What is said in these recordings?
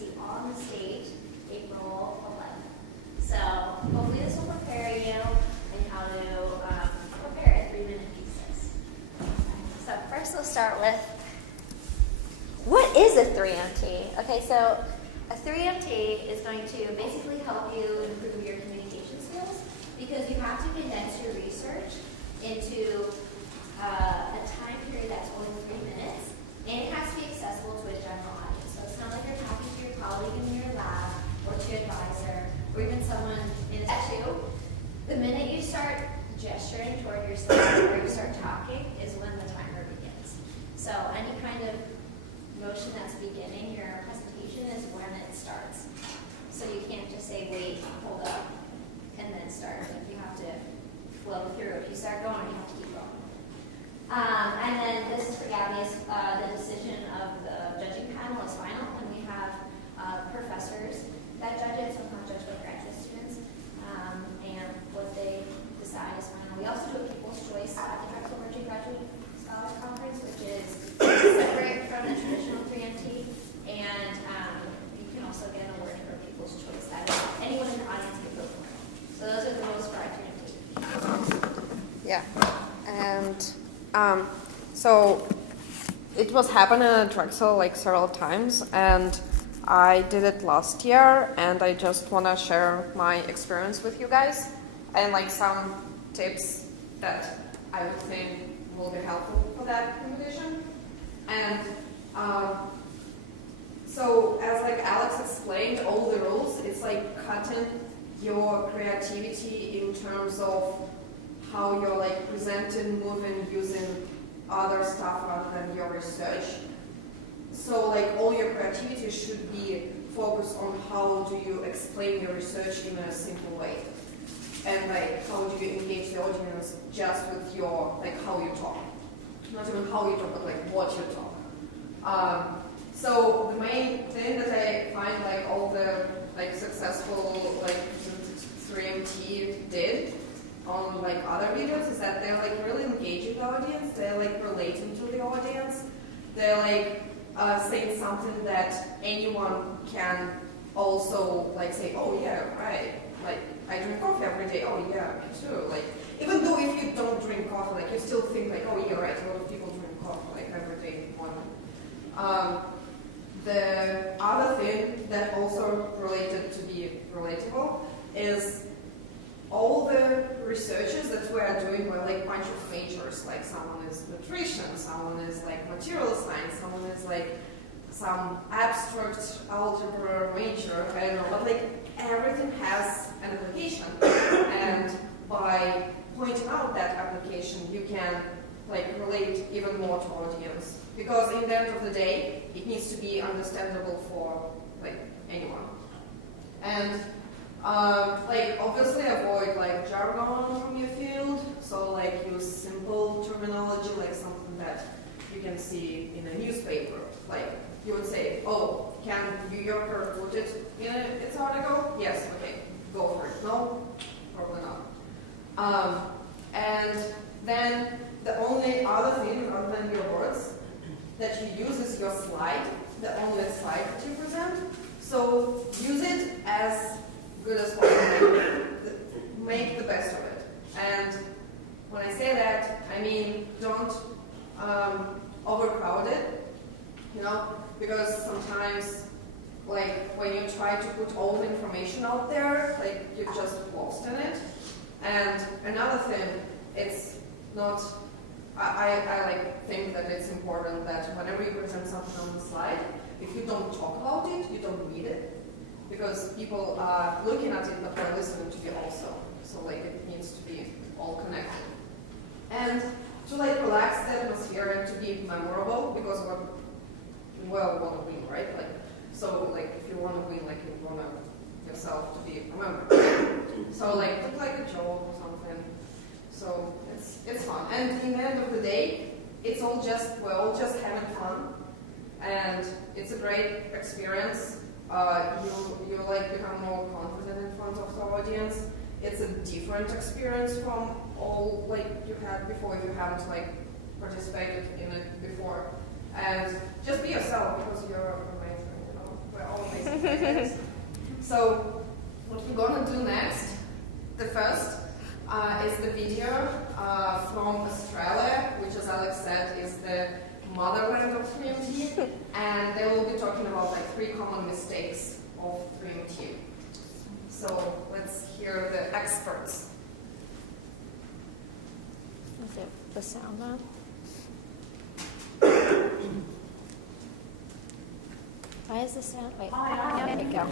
see on the stage April 11th. So hopefully this will prepare you in how to prepare a 3-minute thesis. So first we'll start with, what is a 3MT? Okay, so a 3MT is going to basically help you improve your communication skills because you have to condense your research into a time period that's only 3 minutes, and it has to be accessible to a general audience. So it's not like you're talking to your colleague in your lab or to your advisor or even someone in a statue. The minute you start gesturing toward your slide or you start talking is when the timer begins. So any kind of motion that's beginning your presentation is when it starts. So you can't just say, wait, hold up, and then start. You have to flow through. If you start going, you have to keep going. And then this is for Gabby, the decision of the judging panel is final, and we have professors that judge it, so it's not judged by graduate students, and what they decide is final. We also do a People's Choice at the Drexel Emerging Graduate Scholars Conference, which is separate from the traditional 3MT, and you can also get an award for People's Choice that anyone in the audience can vote for. So those are the rules for our 3MT. Yeah, and so it was happening at Drexel like several times, and I did it last year, and I just want to share my experience with you guys and like some tips that I would think will be helpful for that competition. And so as like Alex explained, all the rules, it's like cutting your creativity in terms of how you're like presenting, moving, using other stuff rather than your research. So like all your creativity should be focused on how do you explain your research in a simple way. And like how do you engage the audience just with your, like how you talk. Not even how you talk, but like what you talk. So the main thing that I find like all the like successful like 3MT did on like other videos is that they're like really engaging the audience, they're like relating to the audience, they're like saying something that anyone can also like say, oh yeah, right, like I drink coffee every day, oh yeah, me too. Like even though if you don't drink coffee, like you still think like, oh yeah, right, a lot of people drink coffee like every day morning. The other thing that also related to be relatable is all the researchers that we are doing were like a bunch of majors, like someone is nutrition, someone is like material science, someone is like some abstract algebra major, I don't know, but like everything has an application, and by pointing out that application you can like relate even more to audience, because in the end of the day it needs to be understandable for like anyone. And like obviously avoid like jargon from your field, so like use simple terminology, like something that you can see in a newspaper. Like you would say, oh, can New Yorker put it in its article? Yes, okay, go for it. No, probably not. And then the only other thing other than your words that you use is your slide, the only slide that you present. So use it as good as possible. Make the best of it. And when I say that, I mean don't overcrowd it, you know, because sometimes like when you try to put all the information out there, like you're just lost in it. And another thing, it's not, I like think that it's important that whenever you present something on the slide, if you don't talk about it, you don't read it. Because people are looking at it, but they're listening to you also. So like it needs to be all connected. And to like relax the atmosphere and to be memorable, because we want to win, right? Like so like if you want to win, like you want yourself to be remembered. So like put like a joke or something. So it's fun. And in the end of the day, we're all just having fun, and it's a great experience. You like become more confident in front of the audience. It's a different experience from all like you had before if you haven't like participated in it before. And just be yourself because you're amazing, you know. We're all amazing. So what we're gonna do next, the first, is the video from Australia, which, as Alex said, is the motherland of 3MT, and they will be talking about like 3 common mistakes of 3MT. So let's hear the experts. Is it the sound now? Why is the sound? Wait. There we go.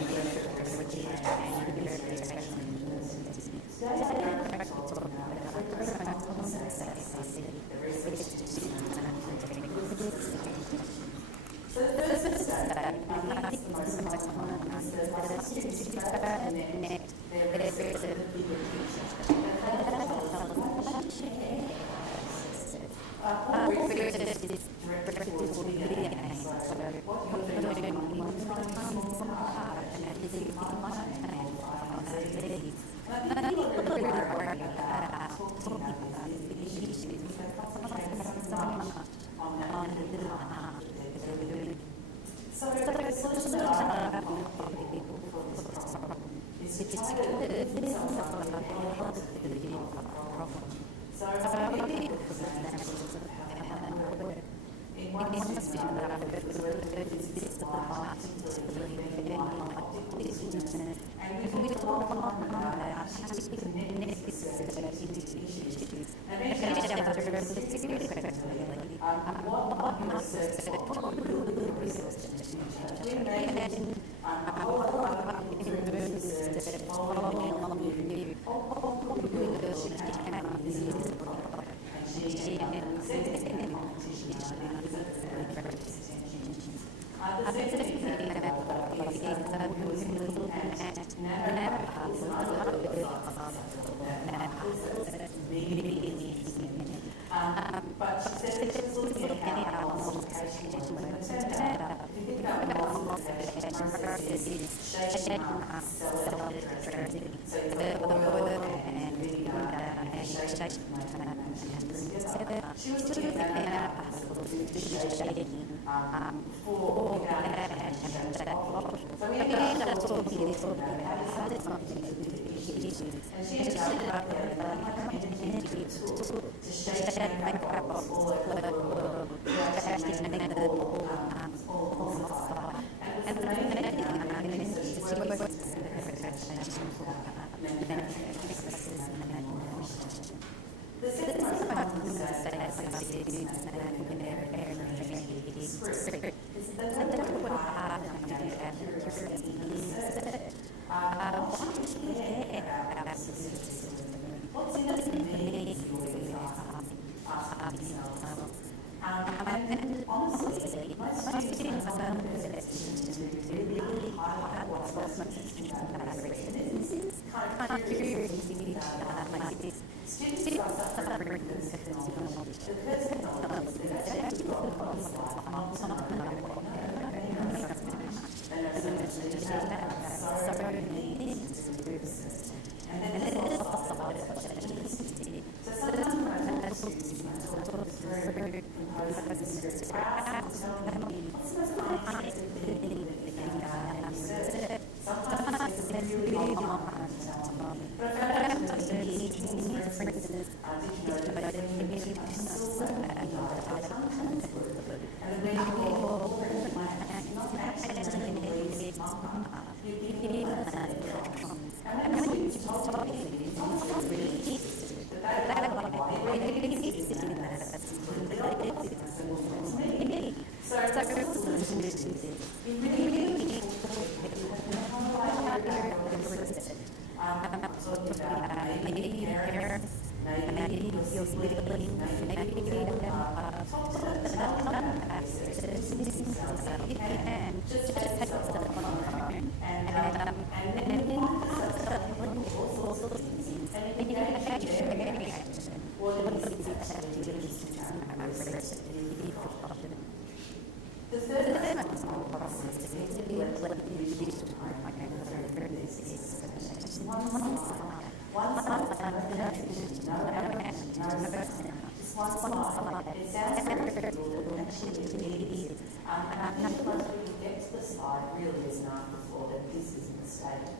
It sounds very cool and actually really easy. And I think once we get to the slide, slide really is an afterthought, and this is a mistake.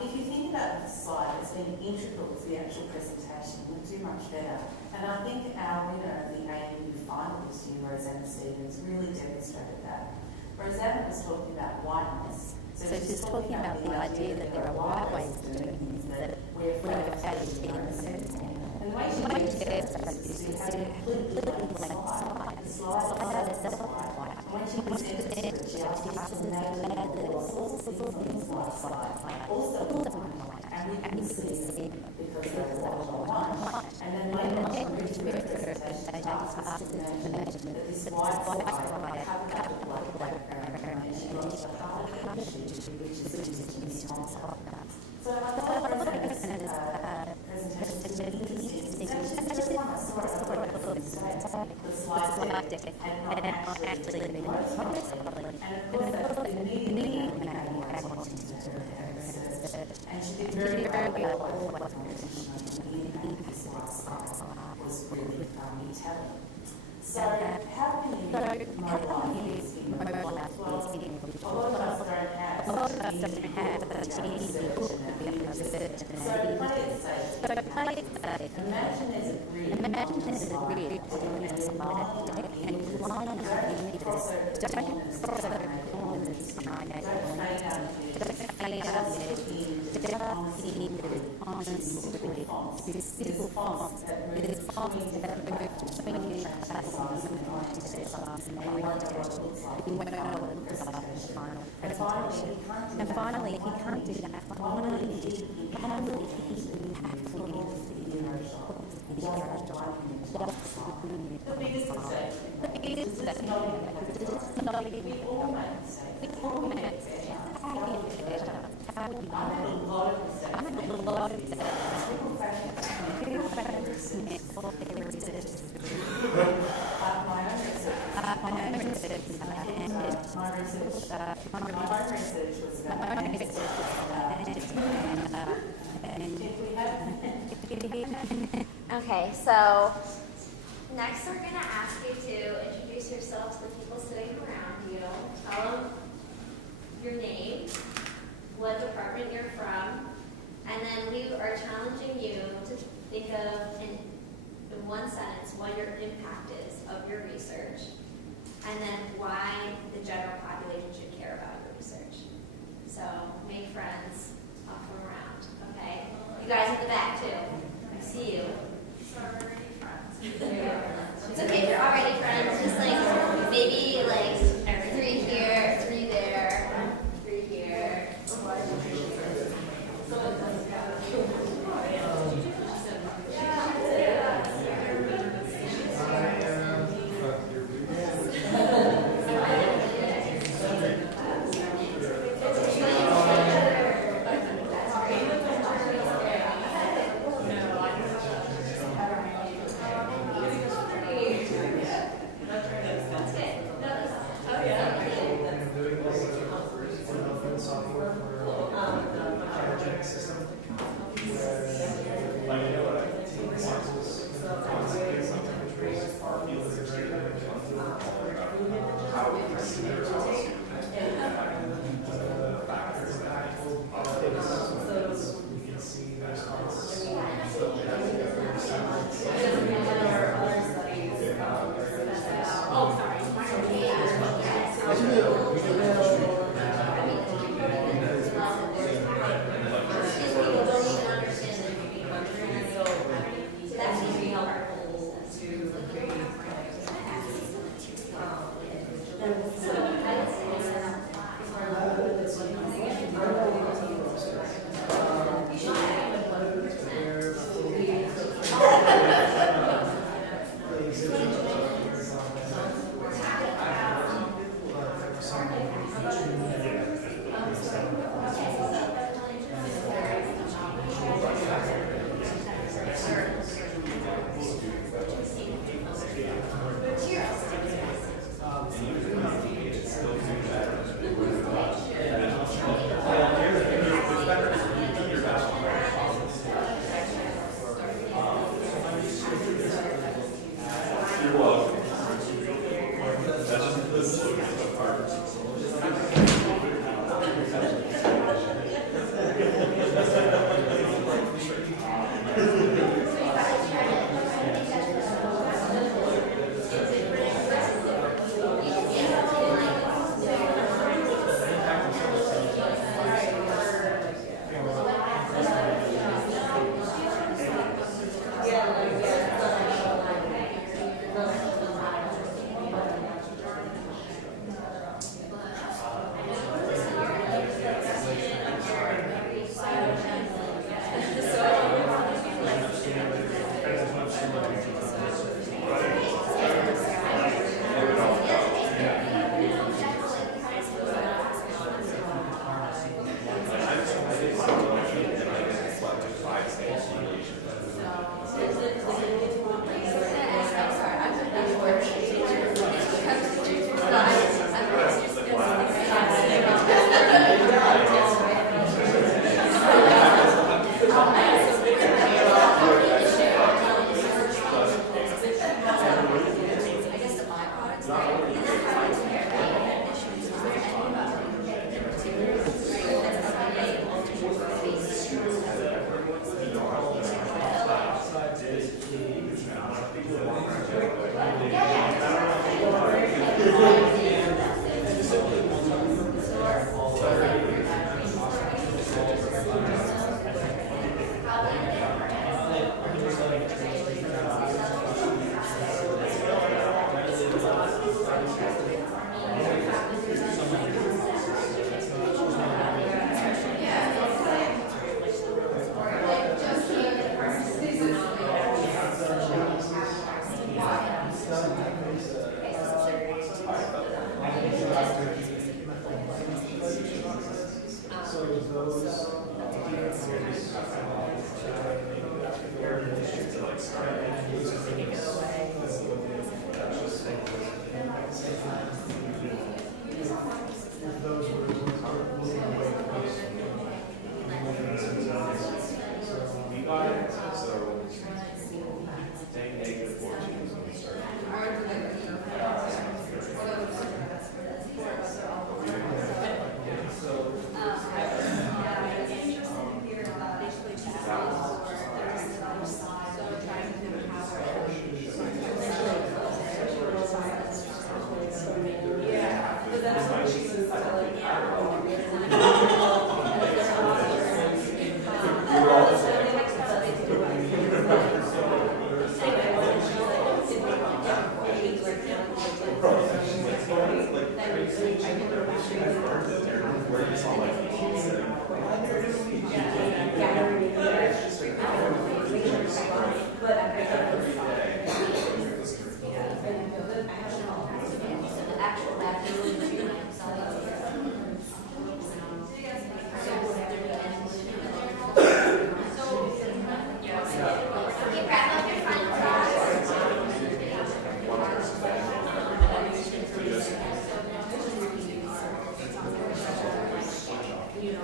If you think about the slide as being integral to the actual presentation, we'll do much better. And I think our winner of the AMU final this year, Rosanna Stevens, really demonstrated that. Rosanna was talking about whiteness. So she's talking about the idea that there are wide ways of doing things, that we're afraid of being a certain thing. And the way she demonstrates this is to have a completely blank slide. The slide is white. And when she presented to it, she asked us to name all sorts of things on this white slide. Also white. And we can see because they're white on one. And then later on, she moved to her presentation to ask us to imagine that this white slide covered up the black background, and she got to the heart of the issue, which is this concept. So I thought Rosanna's presentation was really interesting. It's just one. Sorry, I thought it was a mistake. The slide deck had not actually been used properly. And of course, that immediately became more attention to her research. And she did very well all the competition on the impact this slide was really telling. So how can you mobilise these people? Well, a lot of us don't have the research and the research. So play it safe. Imagine there's a grid and line on don't cross over corners. Don't fade out on these simple fonts that move between each classes and they wonder what it looks like. We won't know what it looks like in the final presentation. And finally, if you can't do that, finally, how will it be impactful in the video shot? The biggest mistake. We all make mistakes. How do you get better? How would you know? I made a lot of mistakes. People practice what their research is. My own research was about Okay, so next we're going to ask you to introduce yourself to the people sitting around you. Tell them your name, what department you're from, and then we are challenging you to think of, in one sentence, what your impact is of your research, and then why the general population should care about your research. So make friends up from around, okay? You guys at the back, too. I see you. So we're already friends. It's okay if you're already friends, just like, maybe like 3 here, 3 there, 3 here.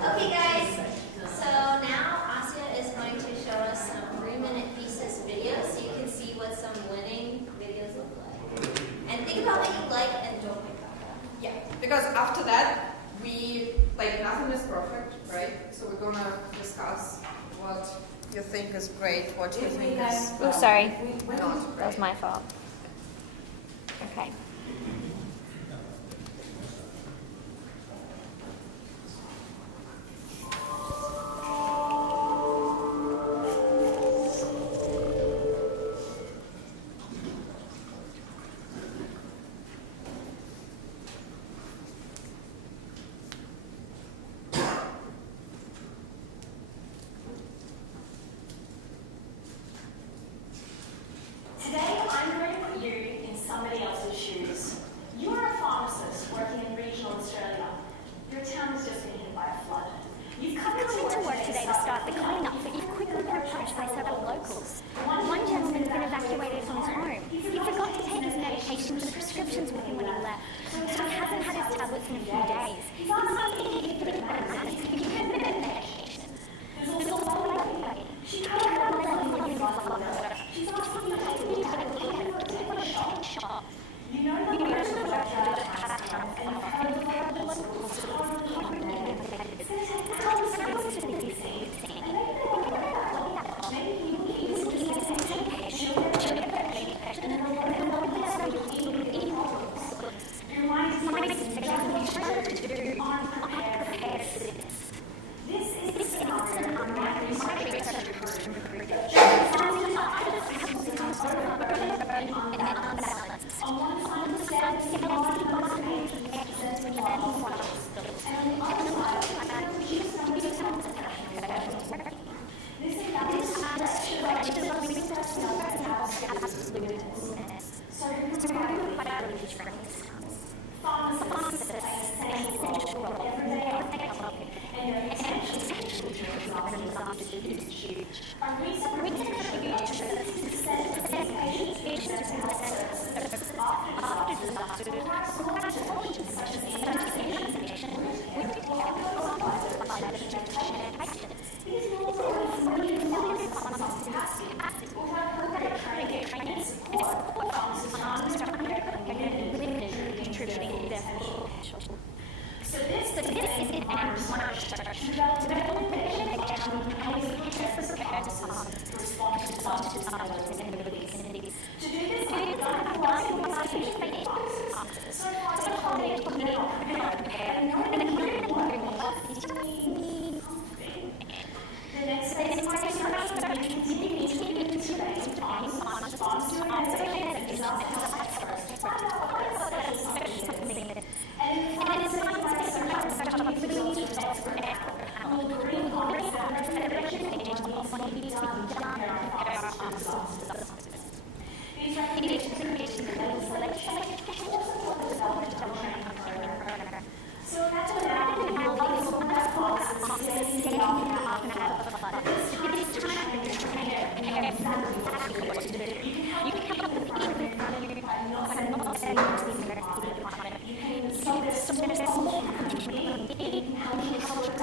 Okay guys, so now Asya is going to show us some 3-minute thesis videos so you can see what some winning videos look like. And think about what you like and don't like about them. Yeah, because after that, nothing is perfect, right? So we're gonna discuss what you think is great, what you think is Oh, sorry. not That great. was my fault. Okay. Today, I'm going to put you in somebody else's shoes. You are a pharmacist working in regional Australia. Your town has just been hit by a flood. You've come Coming to work today to start the cleanup, but you've quickly been approached by several locals. One gentleman's been evacuated from his home. He forgot to take his medications and prescriptions with him when he left, so he hasn't had his tablets in a few days. He's asking if you think about it, if you can medication. There's also a lady. She can't have a level with his father. She's asking you to take me to the shop. You know the words of the town and you've heard the locals Maybe you exactly what to do. You can help them even in front of you by not sending them to the university department. You can submit a small contribution. It can help you sort of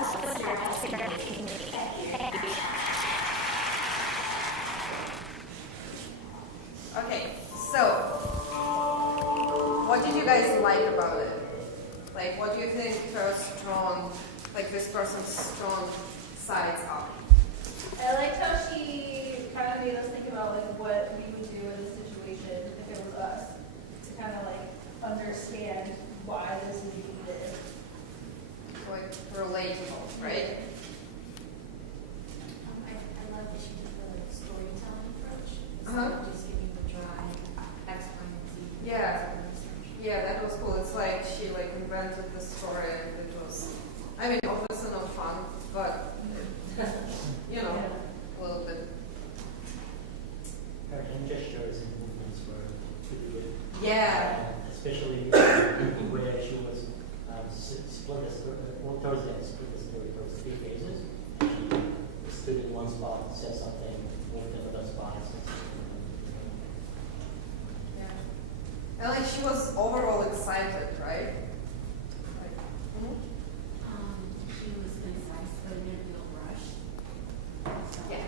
figure out the community. Thank you. Okay, so what did you guys like about it? Like, what do you think her strong, like this person's strong sides are? I liked how she kind of made us think about like what we would do in this situation if it was us, to kind of like understand why this is needed. Like, relatable, right? I love that she took the like storytelling approach instead Uh-huh. of just giving the dry X, Y, and Z. Yeah. Yeah, that was cool. It's like she like invented the story and it was, I mean, obviously not fun, but you know, a little bit. Her hand gestures and movements were pretty good. Yeah. Especially where she was split the story, well, towards the end, split the story towards three phases. She stood in one spot, said something, moved to another spot, said something. Yeah. And like she was overall excited, right? Like, She was concise, but in a real rush. So Yeah.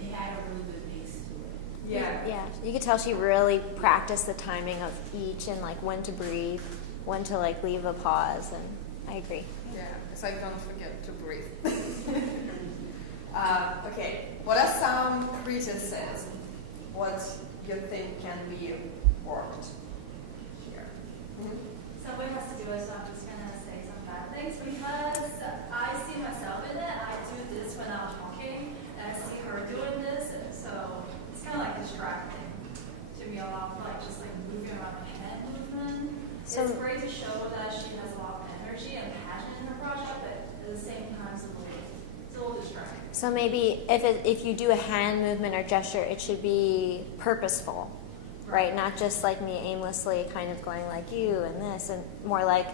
they had a really good pace to it. yeah. Yeah, you could tell she really practiced the timing of each and like when to breathe, when to like leave a pause, and I agree. Yeah, it's like don't forget to breathe. Okay, what are some criticisms? What you think can be worked here? Somebody has to do it, so I'm just gonna say some bad things because I see myself in it. I do this when I'm talking, and I see her doing this, and so it's kind of like distracting to me a lot, like just like moving around the head movement. So- It's great to show that she has a lot of energy and passion in her project, but at the same time, it's a little distracting. So maybe if you do a hand movement or gesture, it should be purposeful, right? Not just like me aimlessly kind of going like you and this, and more like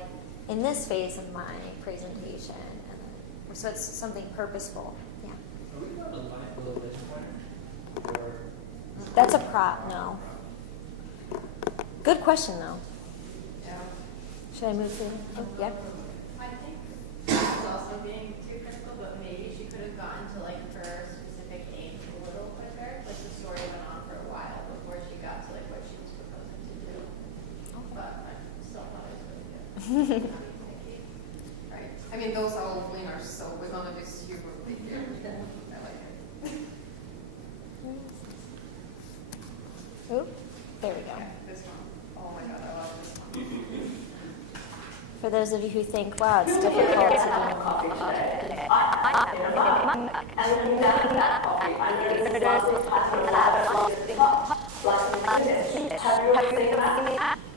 in this phase of my presentation. And then, so it's something purposeful. Yeah. Are we going to line a little bit more? Or That's a prop, no. Good question though. Yeah. Should I move to? Oh, yeah. I think it's also being too critical, but maybe she could have gotten to like her specific aim a little quicker. Like the story went on for a while before she got to like what she was proposing to do. But I still thought it was really good. Right. I mean, those are all winners, so we're gonna be super big here. I like it. Oop, there we go. Yeah, this one. Oh my god, I love this one. For those of you who think, wow, it's difficult to do.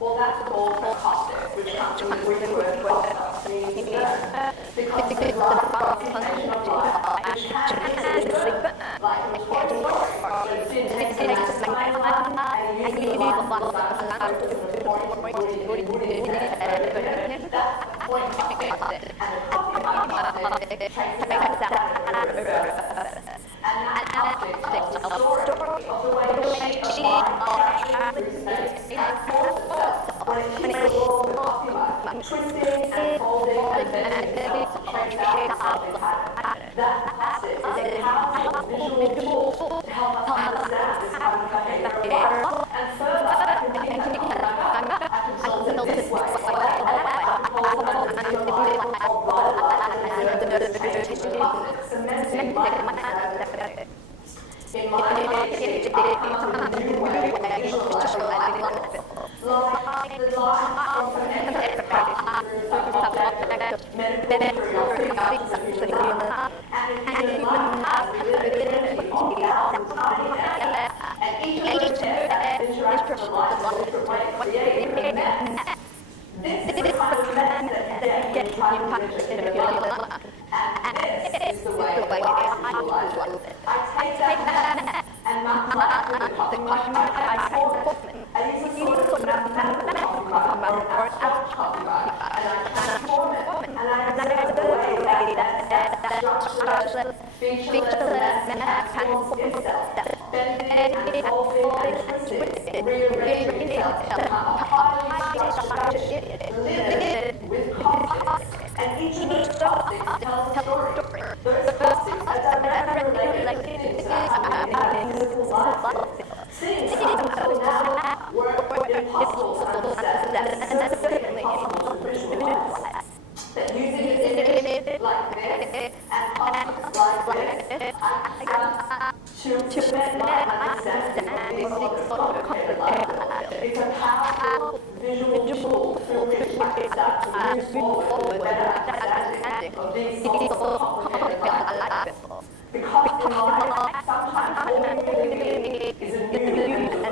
Well, that's the goal for costed, which comes from the Greek word kostos, means because the representation of life, which can be like it was quite a story. So it's in the timeline, and you use life as the point that's the point costed. And the copy costed traces that reverse. And that costed tells the story of the way she applied and forces us when it keeps the world popular, twisting and folding and bending itself to trace out something pattern. That passage is a powerful visual tool to help us understand this kind of behavior of life. And further, I can think that I can solve it this way, or that way. I can solve it in your life, or vitalize and deserve the change in positive, cementing my understanding. In my PhD, I come up with a new way of visualizing life. Like the life from phonetic practices like object, metaphor, and a human life has the divinity of thousands of tiny steps, and each of those steps interacts with the life in a different way, creating a mess. This is the kind of mess that you get when you try to visualize life. And this is the way I visualize it. I take that mess and multiply it with a copyright. I transform it. I use a sort of mathematical copyright or an abstract copyright, and I transform it. And I observe the way that structureless, featureless mess transforms itself. and folded and twisted, rearranging itself to become a highly structured delivered with context. And each of those concepts tells a story. Those concepts are directly related to happening in our physical life. Since up until now, were impossible to understand and certainly impossible to visualize. That using an image like this and concepts like this, I start to cement my understanding of this sort of complicated life. It's a powerful visual tool through which I can start to move forward with better understanding of these sorts of complicated life. Because in life, sometimes all we really need is a new way of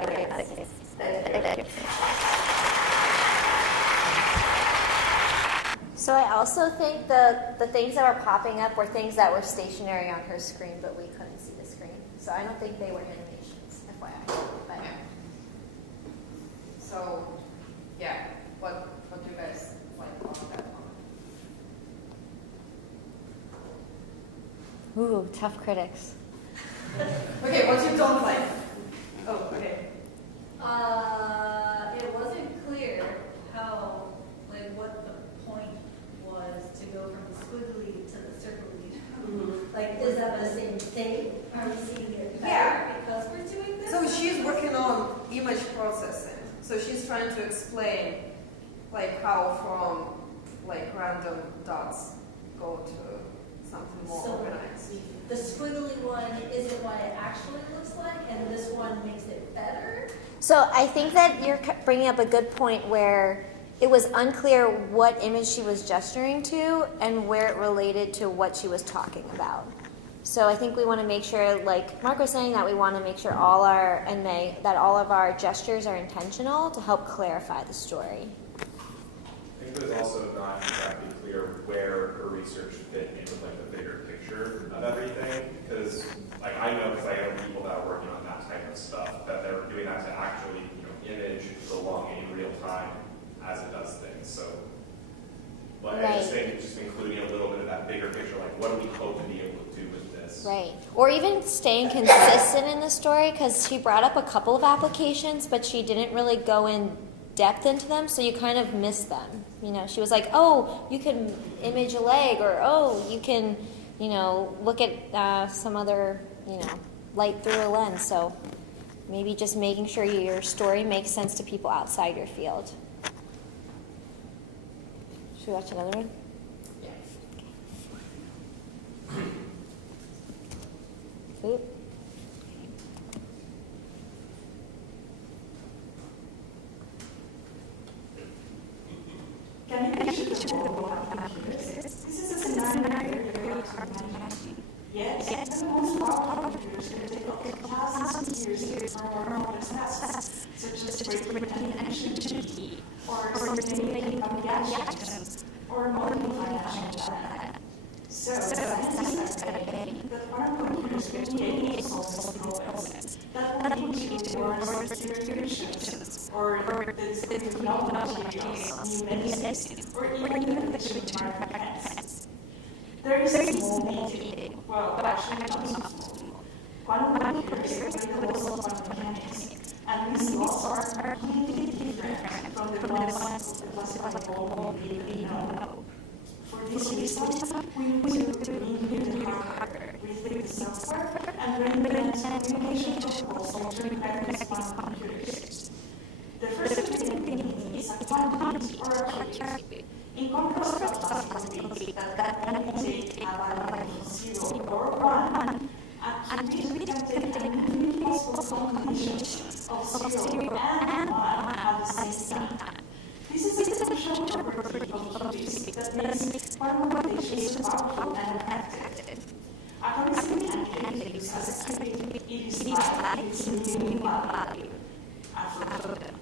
looking at things. Thank you. So I also think the things that were popping up were things that were stationary on her screen, but we couldn't see the screen. So I don't think they were animations, FYI. But Yeah. So, yeah, what do you guys like on that one? ooh, tough critics. Okay, what you don't like? Oh, okay. It wasn't clear how, like, what the point was to go from the squiggly to the circly. Mm-hmm. Like, is that the same thing? Are we seeing it better Yeah. because we're doing this? So she's working on image processing. So she's trying to explain like how from like random dots go to something more So organized. the squiggly one isn't what it actually looks like, and this one makes it better. So I think that you're bringing up a good point where it was unclear what image she was gesturing to and where it related to what she was talking about. So I think we want to make sure, like Mark was saying, that we want to make sure that all of our gestures are intentional to help clarify the story. I think it was also not exactly clear where her research fit in with like the bigger picture of everything, because like I know, because I know people that are working on that type of stuff, that they're doing that to actually image the long in real time as it does things. So, but I just think just including a little bit of that bigger picture, like what do we hope to be able to do with this? Right. Or even staying consistent in the story, because she brought up a couple of applications, but she didn't really go in depth into them, so you kind of miss them. You know, she was like, oh, you can image a leg, or oh, you can, look at some other, light through a lens. So maybe just making sure your story makes sense to people outside your field. Should we watch another one? Yeah. Sweet. Can you picture the world of computers? This is a scenario very hard to imagine. Yet, the most powerful computers can take up to thousands of years for our modern tasks, such as breaking an ancient Turkey, or simulating abstractions, or modeling financial data. So, scientists are betting that our computers will be able to solve these problems that will lead to more secure instructions, or the discovery of novel materials, new medicine, or even the treatment of cancer. There is a small meeting, well, actually not so small. Quantum computers are the laws of quantum mechanics, and these laws are completely different from the laws of the classical world we really know. For this reason, we need to reinvent the hardware, rethink the software, and reinvent communication protocols between various quantum computers. The first thing we need is a quantum bit or a qubit. In contrast to classical bits that only take a value of 0 or 1, a qubit can take any possible combination of 0 and 1 at the same time. This is a special property of qubits that makes quantum computation so powerful and effective. A coincident can be used as a qubit, it is like its unique value. A photon.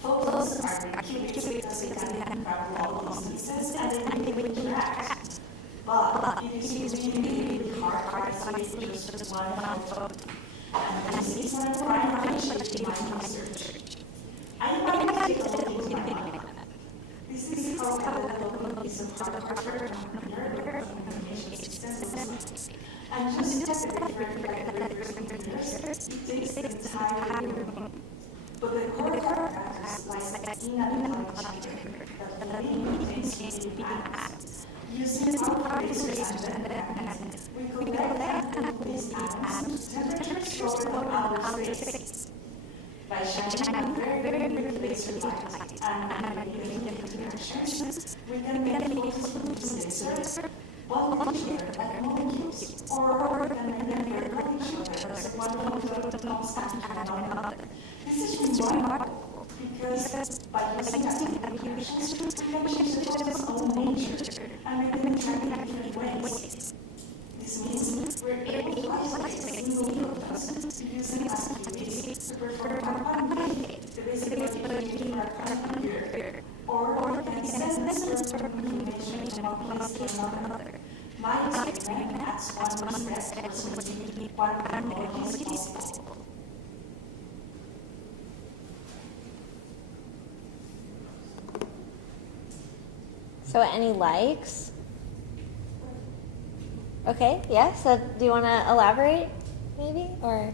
Photons are the qubits because they can travel long distances and they will interact. But it is really hard to isolate just one photon. And this is one of the applications in my research. I invite you to take a look at my lab. This is how a local piece of hardware communication systems, and just test it with regular computers it takes the entire evening. But the core practice lies in applying change that the living contains in atoms. Using our research and we collect and release atoms to temperatures lower than outer space. By shining a very weak laser light and manipulating the interactions, we can make photons lasers bond each other like molecules, or we can make them mirror each other as one molecule becomes active on another. This is remarkable because by using applications, we can change the photon's own nature and make them interact in different ways. This means we're able to isolate single photons using activities to perform the basic logic in our computer, or we can send sensors from information from one place to another. My experiment adds one more step towards making one technology possible. So any likes? Okay, yeah, so do you want to elaborate, maybe, or?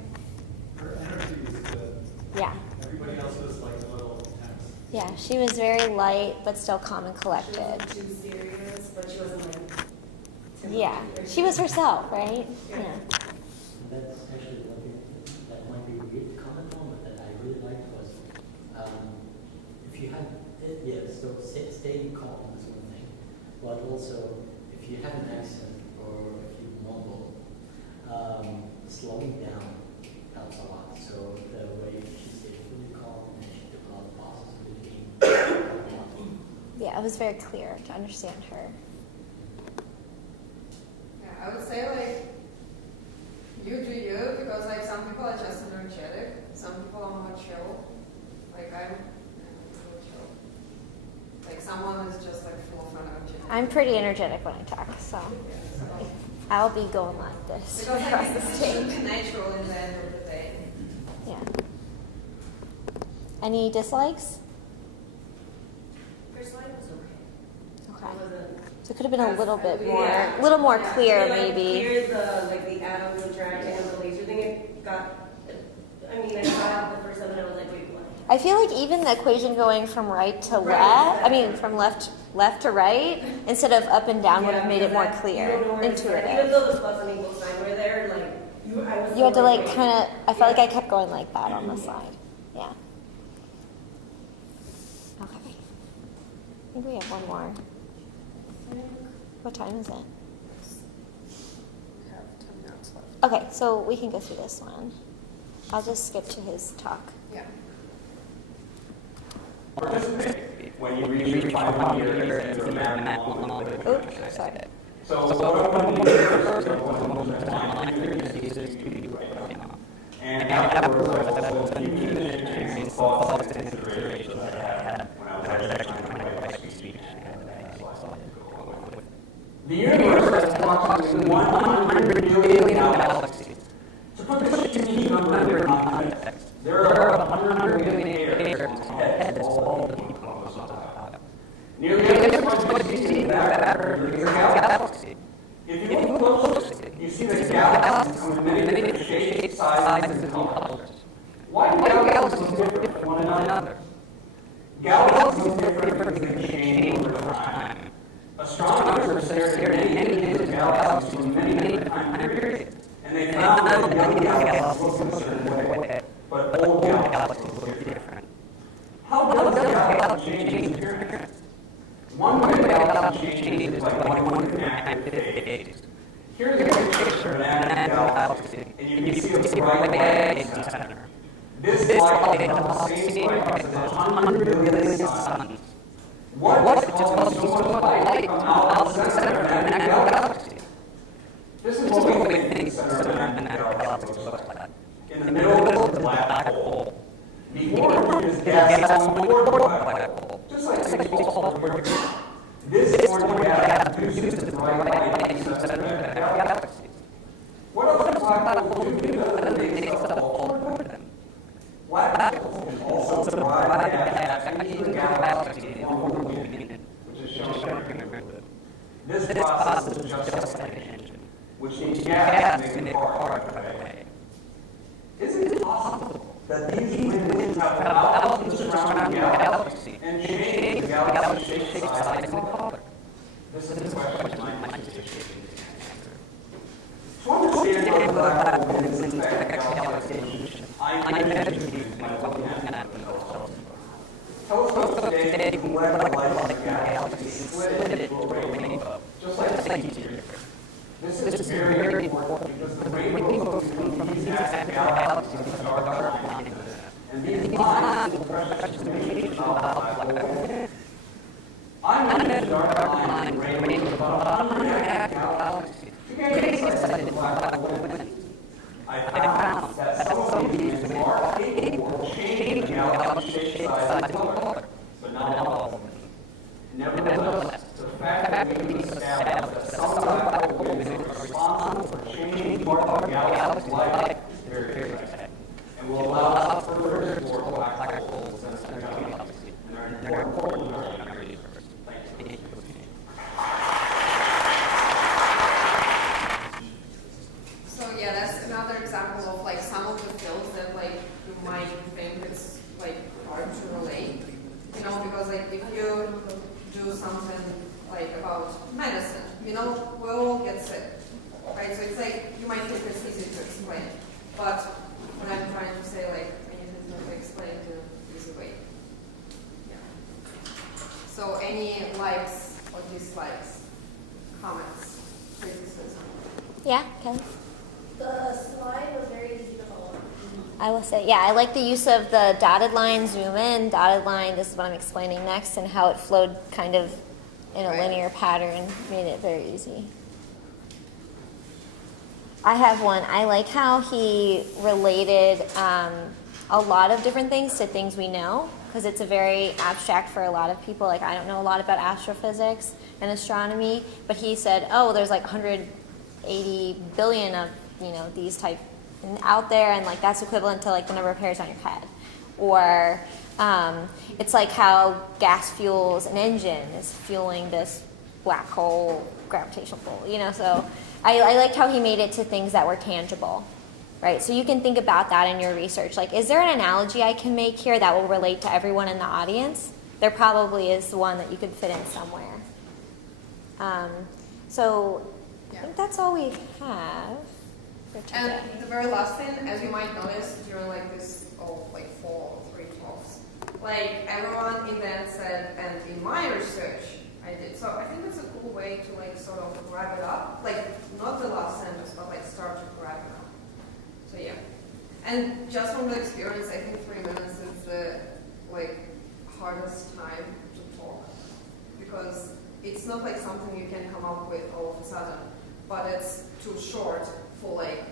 Her energy is good. Yeah. Everybody else was like a little intense. Yeah, she was very light, but still calm and collected. She wasn't too serious, but she wasn't like timid. Yeah, she was herself, right? Yeah. And that's actually one thing that might be weird to comment on, but that I really liked was, if you have, so staying calm is one thing, but also if you have an accent or if you mumble, slowing down helps a lot. So the way she stayed really calm and she took a lot of pauses between. Yeah, it was very clear to understand her. Yeah, I would say like you do you, because like some people are just energetic, some people are more chill. Like I'm really chill. Like someone is just like full of energy. I'm pretty energetic when I talk, so Yeah, so I'll be going like this because like across the it's stage. natural in the end of the day. Yeah. Any dislikes? First line was okay. Okay. It wasn't So it could have been a little bit more, yeah. little more Yeah. clear, Like, maybe. Clear the atoms interacting with the laser thing. It got. I mean, I got out the first time and I was like, wait, what? I feel like even the equation going from right to left, I mean from left to right, instead of up and down would have made it more clear, Even intuitive. though the plus and equal sign were there, like I was. You had to so, like wait. kind of, I felt like I kept going like that on the slide. Yeah. Okay. I think we have one more. What time is it? We have 10 minutes left. Okay, so we can go through this one. I'll just skip to his talk. Yeah. Participate when you reach 500 years into a map along the Oops, sorry. So what I want to do first, I want to define your thesis to be right now. And afterwards, I will also give you an experience thoughts and considerations that I had when I was actually trying to write my speech. The universe has approximately 100 billion galaxies. To put this unique number in context, there are 100 billion hairs on the heads of all the people on the planet. Nearly as much as you see that average your galaxy. If you look closely, you see that galaxies come in many different shapes, sizes, and colors. Why do galaxies differ from one another? Galaxies differ because they change over time. Astronomers stared at many distant galaxies from many time periods, and they found that young galaxies look a certain way, but old galaxies look different. How does a galaxy change its appearance? One way a galaxy changes is by going one active phase. Here's a picture of an active galaxy, and you can see a bright light in the center. This light has the same brightness as 100 billion suns. What causes so much light come out of the center of an active galaxy? This is what we think the center of an active galaxy looks like. In the middle is a black hole. Before it is gas on board the black hole, just like baseball forward. This orange gas produces the bright light in the center of the galaxy. What else does black holes do other than make stuff fall toward them? Black holes can also provide gas into the galaxy in form of movement, which is shown here. This process is just like an engine, which needs gas to make the car drive away. Is it possible that these winds have allowed the surrounding galaxy and changed the galaxy's shape, size, and color? This is a question my mind is shaking. To understand how the black hole winds affect galaxy evolution, I imagine using my own telescope. Telescopes today can collect the light of the galaxy and split it into a rainbow, just like the here. This is very important because the rainbow goes between these active galaxies and dark lines. And these lines will precious information about black hole winds. I mentioned dark line and rainbow about 100 active galaxies to get insight into black hole winds. I found that some of these are capable of changing the galaxy's shape, size, and color, but not all of them. Nevertheless, the fact that we established that some black hole winds are responsible for changing part of the galaxy's life is very exciting, and will allow us to further explore black holes and the galaxy, and their important role in our universe. Thank you. So yeah, that's another example of like some of the fields that like you might think it's like hard to relate, you know, because like if you do something like about medicine, you know, we all get sick, right? So it's like you might think it's easy to explain, but what I'm trying to say, like I need to explain it in an easy way. Yeah. So any likes or dislikes, comments, criticism? Yeah, Kelly? The slide was very easy to follow. I will say, yeah, I like the use of the dotted line, zoom in, dotted line, this is what I'm explaining next, and how it flowed kind of in a linear pattern, made it very easy. I have one. I like how he related a lot of different things to things we know, because it's a very abstract for a lot of people. Like, I don't know a lot about astrophysics and astronomy, but he said, oh, there's like 180 billion of, you know, these type out there, and like that's equivalent to like the number of hairs on your head. Or it's like how gas fuels an engine is fueling this black hole gravitational pull, you know. So I liked how he made it to things that were tangible, right? So you can think about that in your research. Like, is there an analogy I can make here that will relate to everyone in the audience? There probably is one that you could fit in somewhere. So I think that's all we have for today. And the very last thing, as you might notice during like this, like 4 or 3 talks, like everyone in the end said, and in my research, I did. So I think that's a cool way to like sort of wrap it up. Like not the last sentence, but like start to wrap it up. So yeah. And just from the experience, I think 3 minutes is the like hardest time to talk, because it's not like something you can come up with all of a sudden, but it's too short for like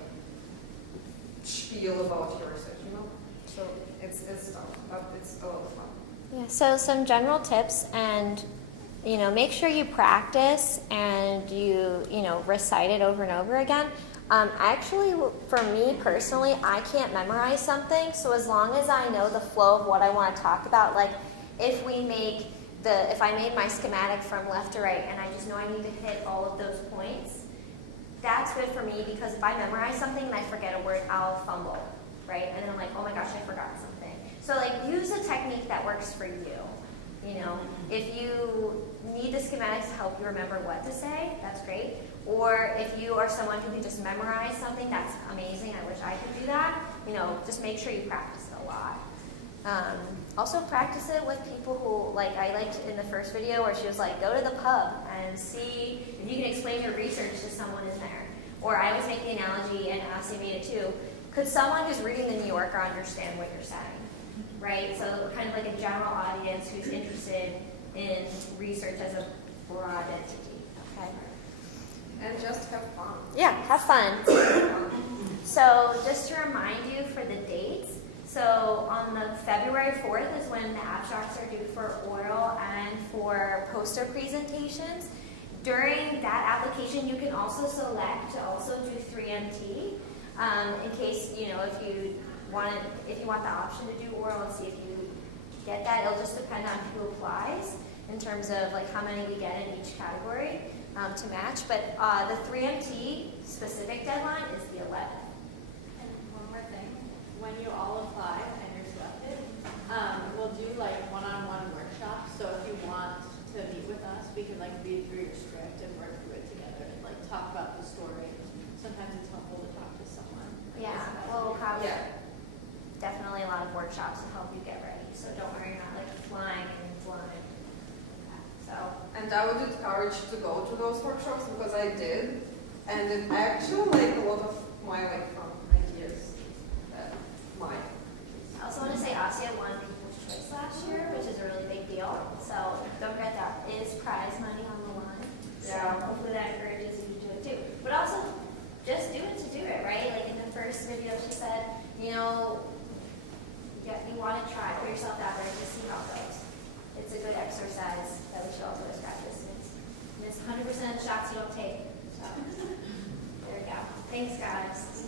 spiel about your research, you know? So it's tough, but it's a lot of fun. Yeah, so some general tips, and you know, make sure you practice and you know, recite it over and over again. Actually, for me personally, I can't memorize something, so as long as I know the flow of what I want to talk about, like if I made my schematic from left to right and I just know I need to hit all of those points, that's good for me, because if I memorize something and I forget a word, I'll fumble, right? And then I'm like, oh my gosh, I forgot something. So like use a technique that works for you. You know, if you need the schematics to help you remember what to say, that's great. Or if you are someone who can just memorize something, that's amazing. I wish I could do that. You know, just make sure you practice it a lot. Also practice it with people who, like I liked in the first video where she was like, go to the pub and see if you can explain your research to someone in there. Or I always make the analogy, and Asi made it too, could someone who's reading the New Yorker understand what you're saying? Right? So kind of like a general audience who's interested in research as a broad entity. Okay? And just have fun. Yeah, have fun. So just to remind you for the dates, so on the February 4th is when the abstracts are due for oral and for poster presentations. During that application, you can also select to also do 3MT in case, you know, if you want the option to do oral and see if you get that. It'll just depend on who applies in terms of like how many we get in each category to match. But the 3MT specific deadline is the 11th. And one more thing. when you all apply and you're selected, we'll do like one-on-one workshops. So if you want to meet with us, we can like read through your script and work through it together and like talk about the story. Sometimes it's helpful to talk to someone. Yeah, we'll have definitely a lot of workshops to help you get ready. So don't worry, you're not like flying in blind. So. And I would encourage to go to those workshops because I did, and it actually like a lot of my like fun ideas. Mine. I also want to say ASIA won People's Choice last year, which is a really big deal. So don't forget that is prize money on the line. So hopefully that encourages you to do it too. But also, just do it to do it, right? Like in the first video, she said, you know, you want to try, put yourself out there to see how it goes. It's a good exercise that we should also always practice. And it's 100% shots you don't take. So there you go. Thanks, guys.